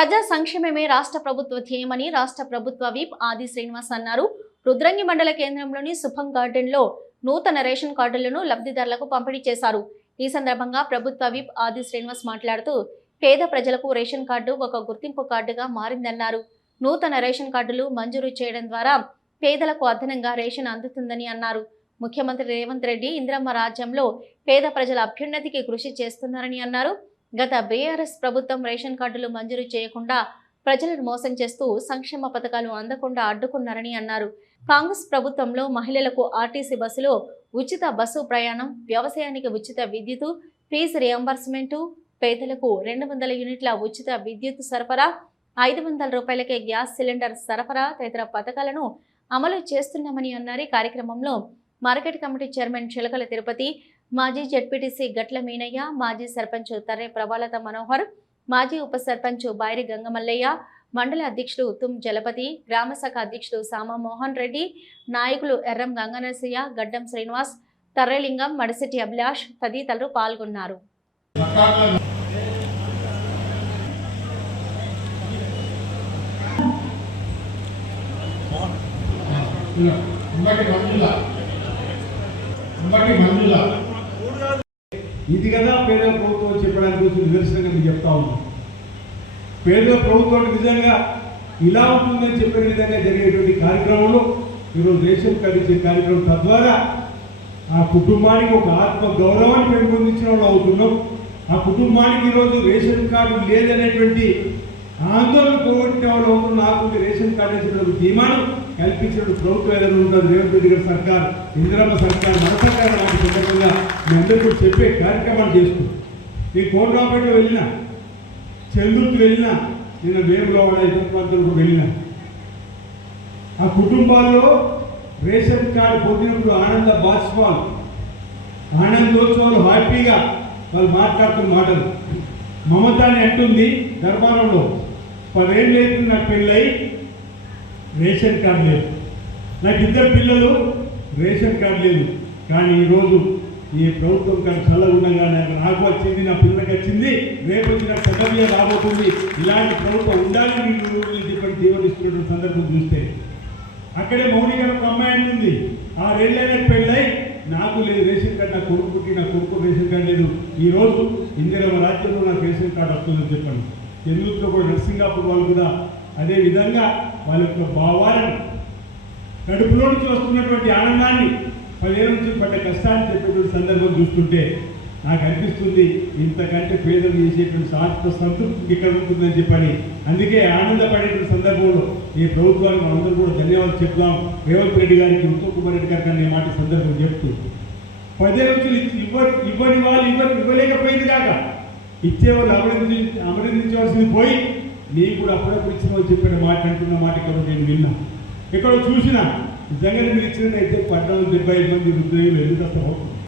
ప్రజా సంక్షేమమే రాష్ట్ర ప్రభుత్వ ధ్యేయమని రాష్ట్ర ప్రభుత్వ విప్ ఆది శ్రీనివాస్ అన్నారు. రుద్రంగి మండల కేంద్రంలోని సుభం గార్డెన్లో నూతన రేషన్ కార్డులను లబ్ధిదారులకు పంపిణీ చేశారు. ఈ సందర్భంగా ప్రభుత్వ విప్ ఆది శ్రీనివాస్ మాట్లాడుతూ పేద ప్రజలకు రేషన్ కార్డు ఒక గుర్తింపు కార్డుగా మారిందన్నారు. నూతన రేషన్ కార్డులు మంజూరు చేయడం ద్వారా పేదలకు అదనంగా రేషన్ అందుతుందని అన్నారు. ముఖ్యమంత్రి రేవంత్ రెడ్డి ఇంద్రమ్మ రాజ్యంలో పేద ప్రజల అభ్యున్నతికి కృషి చేస్తున్నారని అన్నారు. గత బీఆర్ఎస్ ప్రభుత్వం రేషన్ కార్డులు మంజూరు చేయకుండా ప్రజలను మోసం చేస్తూ సంక్షేమ పథకాలు అందకుండా అడ్డుకున్నారని అన్నారు. కాంగ్రెస్ ప్రభుత్వంలో మహిళలకు ఆర్టీసీ బస్సులో ఉచిత బస్సు ప్రయాణం వ్యవసాయానికి ఉచిత విద్యుత్ ఫీజు రియంబర్స్మెంటు పేదలకు రెండు వందల యూనిట్ల ఉచిత విద్యుత్ సరఫరా ఐదు వందల రూపాయలకే గ్యాస్ సిలిండర్ సరఫరా తదితర పథకాలను అమలు చేస్తున్నామని అన్నారు. కార్యక్రమంలో market committee chairman Chilakala Tirupati మాజీ జడ్పీటీసీ గట్ల మీనయ్య మాజీ సర్పంచ్ తర్రే ప్రభాలత మనోహర్ మాజీ ఉప సర్పంచ్ బైరి గంగమల్లయ్య మండల అధ్యక్షుడు తుమ్ జలపతి గ్రామ శాఖ అధ్యక్షుడు సామ మోహన్ రెడ్డి నాయకులు ఎర్రం గంగనరసయ్య గడ్డం శ్రీనివాస్ తర్రలింగం మడిశెట్టి అభిలాష్ తదితరులు పాల్గొన్నారు మంజుల మంజుల ఇది కదా పేద ప్రభుత్వం చెప్పడానికి కోసం నిదర్శనంగా మీకు చెప్తా ఉన్నాను పేద ప్రభుత్వం నిజంగా ఇలా ఉంటుందని చెప్పిన విధంగా జరిగేటువంటి కార్యక్రమంలో ఈరోజు రేషన్ కలిసే ఇచ్చే కార్యక్రమం తద్వారా ఆ కుటుంబానికి ఒక ఆత్మ గౌరవాన్ని పెంపొందించిన వాళ్ళు అవుతున్నాం. ఆ కుటుంబానికి ఈరోజు రేషన్ కార్డు లేదనేటువంటి ఆందోళన పోగొట్టిన వాళ్ళు నాకు రేషన్ కార్డు వేసేటప్పుడు ధీమాను కల్పించిన ప్రభుత్వం ఏదైనా ఉంటుంది రేవంత్ రెడ్డి గారి సర్కార్ ఇందిరమ్మ సర్కార్ మన సర్కార్ లాంటి సందర్భంగా మీ అందరికీ చెప్పే కార్యక్రమాలు చేస్తున్నాం ఈ కోటరాపేట వెళ్ళిన చంద్రుడికి వెళ్ళిన నిన్న వేములవాడ ఇతర ప్రాంతాలకు వెళ్ళిన వెళ్ళినా. ఆ కుటుంబాల్లో రేషన్ కార్డు పొందినప్పుడు ఆనంద బాష్పాలు ఆనందోత్సవాలు హ్యాపీగా వాళ్ళు మాట్లాడుతున్న మాటలు. మమతాని అంటుంది ధర్మారంలో. పదేళ్ళు లేదు నాకు పెళ్ళై రేషన్ కార్డు లేదు. నాకు ఇద్దరు పిల్లలు రేషన్ కార్డు లేదు. కానీ ఈరోజు ఈ ప్రభుత్వం కానీ చల్లగుండగా నాకు నాకు వచ్చింది నా పిల్లలకి వచ్చింది రేపు వచ్చిన చదవీయ రాబోతుంది. ఇలాంటి ప్రభుత్వం ఉండాలని మీరు దీవనిస్తున్న సందర్భం చూస్తే. అక్కడే మౌని గారు ఒక అమ్మాయి అంటుంది ఆరేళ్ళైనా పెళ్ళై నాకు లేదు రేషన్ కార్డు నా కొడుకుకి నా కొడుకు రేషన్ కార్డు లేదు. ఈ రోజు ఇందిరమ్మ రాజ్యంలో నాకు రేషన్ కార్డు వస్తుందని చెప్పండి. తెలుగులో కూడా నర్సింగాపూర్ వాళ్ళు కూడా అదే విధంగా వాళ్ళ యొక్క భావాలను కడుపులో నుంచి వస్తున్నటువంటి ఆనందాన్ని పదిహేను నుంచి పడ్డ కష్టాన్ని చెప్పేటువంటి సందర్భం చూస్తుంటే నాకు అనిపిస్తుంది ఇంతకంటే పేదలు చేసేటువంటి సాత్వ సంతృప్తి ఇక్కడ ఉంటుందని చెప్పని. అందుకే ఆనందపడేటువంటి సందర్భంలో ఈ ప్రభుత్వానికి అందరూ కూడా ధన్యవాదాలు చెప్దాం. రేవంత్ రెడ్డి గారికి ఉత్తమ్ కుమార్ రెడ్డి గారికి అనే మాట సందర్భం చెప్తూ. పదే రోజులు ఇవ్వ ఇవ్వని వాళ్ళు ఇవ్వ ఇవ్వలేకపోయింది ఇచ్చేవాళ్ళు అభివృద్ధి అభివృద్ధించవలసింది పోయి నీకు కూడా అప్పుడప్పుడు ఇచ్చిన చెప్పిన మాట అంటున్న మాట ఇక్కడ నేను విన్నా. ఇక్కడ చూసిన నిజంగా మీరు ఇచ్చిన అయితే పద్నాలుగు డెబ్బై ఐదు మంది ఉద్యోగులు ఎందుకు వస్తాం